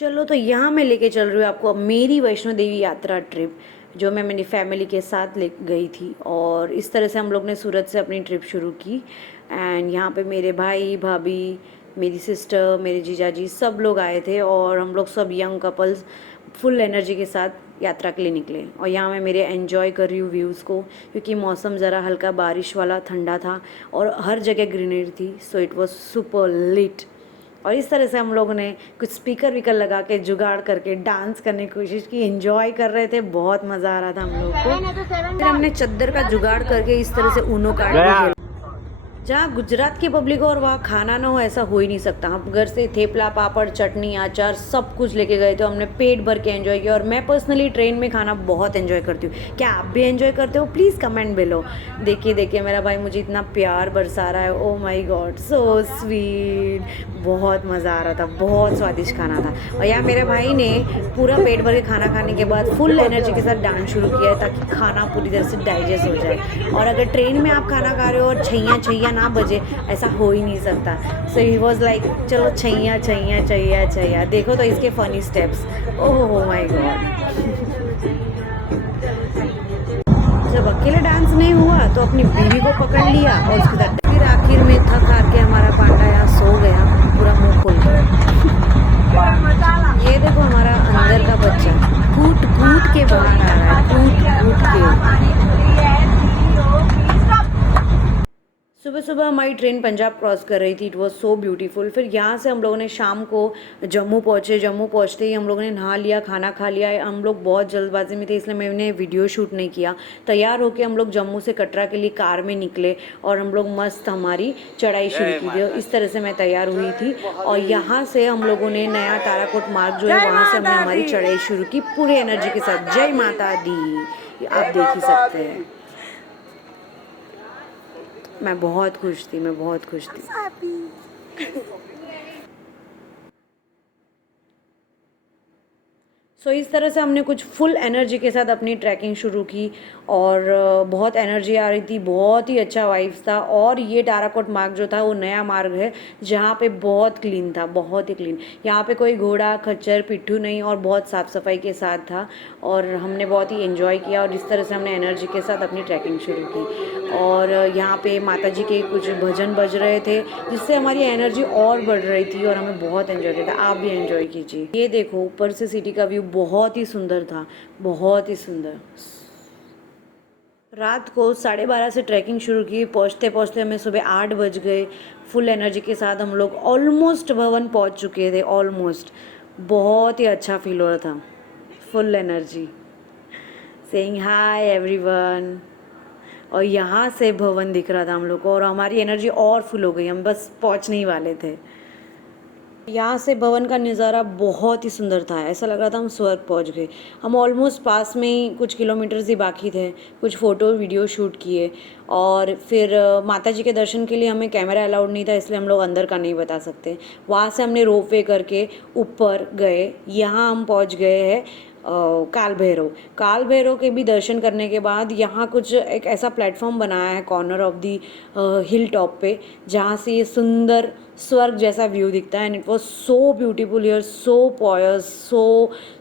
चलो तो यहाँ मैं लेके चल रही हूँ आपको अब मेरी वैष्णो देवी यात्रा ट्रिप, जो मैं मेरी फैमिली के साथ ले गई थी। और इस तरह से हम लोग ने सूरत से अपनी ट्रिप शुरू की। एंड यहाँ पे मेरे भाई भाभी, मेरी सिस्टर, मेरे जीजा जी सब लोग आए थे और हम लोग सब यंग कपल्स फुल एनर्जी के साथ यात्रा के लिए निकले। और यहाँ मैं मेरे एन्जॉय कर रही हूँ व्यूज़ को, क्योंकि मौसम ज़रा हल्का बारिश वाला ठंडा था और हर जगह ग्रीनरी थी। So it was super lit. और इस तरह से हम लोगों ने कुछ स्पीकर विकर लगा के जुगाड़ करके डांस करने की कोशिश की, एंजॉय कर रहे थे, बहुत मज़ा आ रहा था हम लोग को। फिर हमने चद्दर का जुगाड़ करके इस तरह से ऊनो कार्ड भी खेला। जहाँ गुजरात की पब्लिक हो और वहाँ खाना ना हो, ऐसा हो ही नहीं सकता। हम घर से थेपला, पापड़, चटनी, अचार सब कुछ लेके गए थे। हमने पेट भर के एंजॉय किया और मैं पर्सनली ट्रेन में खाना बहुत एंजॉय करती हूँ। क्या आप भी एंजॉय करते हो? Please comment below. देखिए देखिए मेरा भाई मुझे इतना प्यार बरसा रहा है, ओ माई गॉड सो स्वीट। बहुत मज़ा आ रहा था, बहुत स्वादिष्ट खाना था। और यहाँ मेरे भाई ने पूरा पेट भर के खाना खाने के बाद फुल एनर्जी के साथ डांस शुरू किया है, ताकि खाना पूरी तरह से डाइजेस्ट हो जाए। और अगर ट्रेन में आप खाना खा रहे हो और छैया छैया ना बजे, ऐसा हो ही नहीं सकता। सो ही वॉज लाइक चलो छैया छैया छैया छैया। देखो तो इसके funny steps, oh my God. जब अकेले डांस नहीं हुआ तो अपनी बीवी को पकड़ लिया और उसके साथ फिर आखिर में थक हार के हमारा पांडा यहाँ सो गया पूरा मुंह खोल के। ये देखो हमारा अंदर का बच्चा कूट कूट के बाहर आ रहा है, कूट कूट के। सुबह सुबह हमारी ट्रेन पंजाब क्रॉस कर रही थी। It was so beautiful. फिर यहाँ से हम लोगों ने शाम को जम्मू पहुँचे। जम्मू पहुँचते ही हम लोगों ने नहा लिया, खाना खा लिया। हम लोग बहुत जल्दबाजी में थे, इसलिए मैंने वीडियो शूट नहीं किया। तैयार होके हम लोग जम्मू से कटरा के लिए कार में निकले और हम लोग मस्त हमारी चढ़ाई शुरू की थी। इस तरह से मैं तैयार हुई थी और यहाँ से हम लोगों ने नया ताराकोट मार्ग जो है वहाँ से हमने हमारी चढ़ाई शुरू की पूरी एनर्जी के साथ। जय माता दी, आप देख ही सकते हैं। मैं बहुत खुश थी, मैं बहुत खुश थी। सो इस तरह से हमने कुछ फुल एनर्जी के साथ अपनी ट्रैकिंग शुरू की और बहुत एनर्जी आ रही थी, बहुत ही अच्छा वाइब्स था। और ये ताराकोट मार्ग जो था वो नया मार्ग है जहाँ पे बहुत क्लीन था, बहुत ही क्लीन। यहाँ पे कोई घोड़ा, खच्चर, पिट्ठू नहीं और बहुत साफ़ सफाई के साथ था। और हमने बहुत ही एंजॉय किया और इस तरह से हमने एनर्जी के साथ अपनी ट्रैकिंग शुरू की। और यहाँ पे माता जी के कुछ भजन बज रहे थे, जिससे हमारी एनर्जी और बढ़ रही थी और हमें बहुत एंजॉय किया था। आप भी एंजॉय कीजिए। ये देखो ऊपर से सिटी का व्यू बहुत ही सुंदर था, बहुत ही सुंदर। रात को 12:30 से ट्रैकिंग शुरू की। पहुँचते पहुँचते हमें सुबह 8 बज गए। फुल एनर्जी के साथ हम लोग ऑलमोस्ट भवन पहुँच चुके थे, ऑलमोस्ट। बहुत ही अच्छा फील हो रहा था, full energy, saying hi everyone. और यहाँ से भवन दिख रहा था हम लोग को और हमारी एनर्जी और फुल हो गई, हम बस पहुँचने ही वाले थे। यहाँ से भवन का नज़ारा बहुत ही सुंदर था, ऐसा लग रहा था हम स्वर्ग पहुँच गए। हम ऑलमोस्ट पास में ही, कुछ किलोमीटर्स ही बाकी थे। कुछ फ़ोटो वीडियो शूट किए और फिर माता जी के दर्शन के लिए हमें कैमरा अलाउड नहीं था, इसलिए हम लोग अंदर का नहीं बता सकते। वहाँ से हमने रोप वे करके ऊपर गए। यहाँ हम पहुँच गए हैं काल भैरव। काल भैरव के भी दर्शन करने के बाद यहाँ कुछ एक ऐसा प्लेटफॉर्म बनाया है corner of the hill top पे, जहाँ से ये सुंदर स्वर्ग जैसा व्यू दिखता है। And it was so beautiful here, so pious,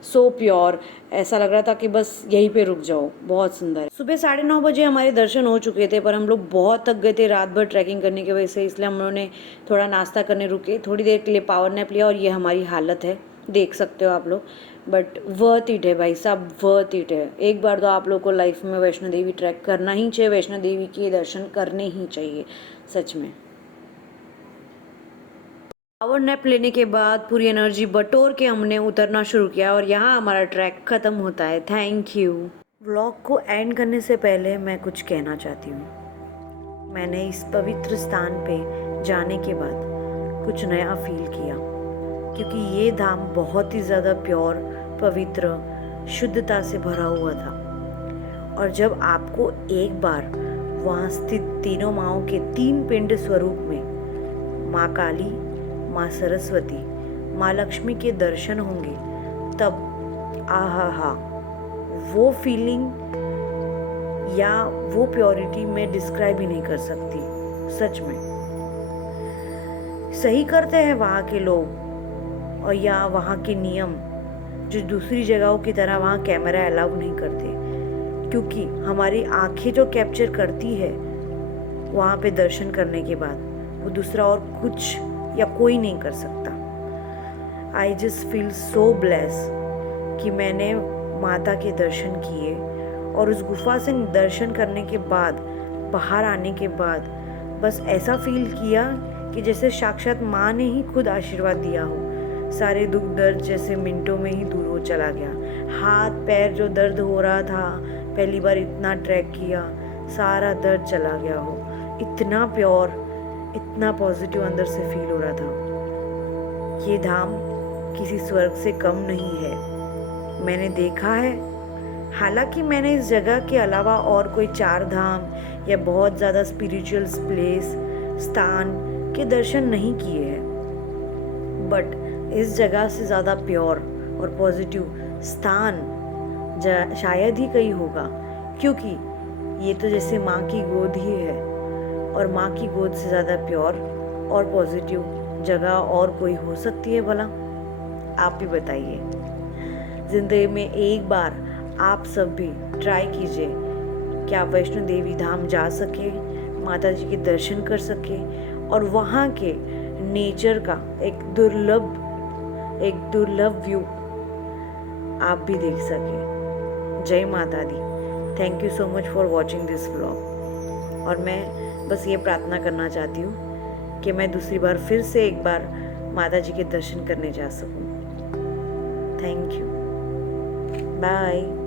so pure. ऐसा लग रहा था कि बस यहीं पे रुक जाओ, बहुत सुंदर है। सुबह 9:30 हमारे दर्शन हो चुके थे, पर हम लोग बहुत थक गए थे रात भर ट्रैकिंग करने की वजह से, इसलिए हम लोगों ने थोड़ा नाश्ता करने रुके, थोड़ी देर के लिए पावर नैप लिया और ये हमारी हालत है, देख सकते हो आप लोग। बट वर्थ इट है भाई साहब, वर्थ इट है। एक बार तो आप लोग को लाइफ में वैष्णो देवी ट्रैक करना ही चाहिए, वैष्णो देवी के दर्शन करने ही चाहिए, सच में। पावर नैप लेने के बाद पूरी एनर्जी बटोर के हमने उतरना शुरू किया और यहाँ हमारा ट्रैक ख़त्म होता है। Thank you. व्लॉग को एंड करने से पहले मैं कुछ कहना चाहती हूँ। मैंने इस पवित्र स्थान पे जाने के बाद कुछ नया फील किया, क्योंकि ये धाम बहुत ही ज़्यादा प्योर, पवित्र, शुद्धता से भरा हुआ था। और जब आपको एक बार वहाँ स्थित तीनों माँओं के 3 पिंड स्वरूप में माँ काली, माँ सरस्वती, माँ लक्ष्मी के दर्शन होंगे, तब आहा, वो फीलिंग या वो प्योरिटी मैं डिस्क्राइब ही नहीं कर सकती। सच में सही करते हैं वहाँ के लोग। और या वहाँ के नियम जो दूसरी जगहों की तरह वहाँ कैमरा अलाउ नहीं करते, क्योंकि हमारी आंखें जो कैप्चर करती है वहाँ पे दर्शन करने के बाद, वो दूसरा और कुछ या कोई नहीं कर सकता। I just feel so bless कि मैंने माता के दर्शन किए, और उस गुफा से दर्शन करने के बाद बाहर आने के बाद बस ऐसा फील किया कि जैसे साक्षात माँ ने ही खुद आशीर्वाद दिया हो। सारे दुख दर्द जैसे मिनटों में ही दूर हो चला गया। हाथ पैर जो दर्द हो रहा था, पहली बार इतना ट्रैक किया, सारा दर्द चला गया हो। इतना प्योर, इतना पॉजिटिव अंदर से फील हो रहा था। ये धाम किसी स्वर्ग से कम नहीं है, मैंने देखा है। हालांकि मैंने इस जगह के अलावा और कोई 4 धाम या बहुत ज़्यादा स्पिरिचुअल प्लेस स्थान के दर्शन नहीं किए हैं, बट इस जगह से ज़्यादा प्योर और पॉजिटिव स्थान शायद ही कहीं होगा, क्योंकि ये तो जैसे माँ की गोद ही है, और माँ की गोद से ज़्यादा प्योर और पॉजिटिव जगह और कोई हो सकती है भला? आप ही बताइए। ज़िंदगी में एक बार आप सब भी ट्राई कीजिए कि आप वैष्णो देवी धाम जा सके, माता जी के दर्शन कर सके, और वहाँ के नेचर का एक दुर्लभ व्यू आप भी देख सके। जय माता दी। Thank you so much for watching this vlog. और मैं बस ये प्रार्थना करना चाहती हूँ कि मैं दूसरी बार फिर से एक बार माता जी के दर्शन करने जा सकूँ। Thank you. बाय।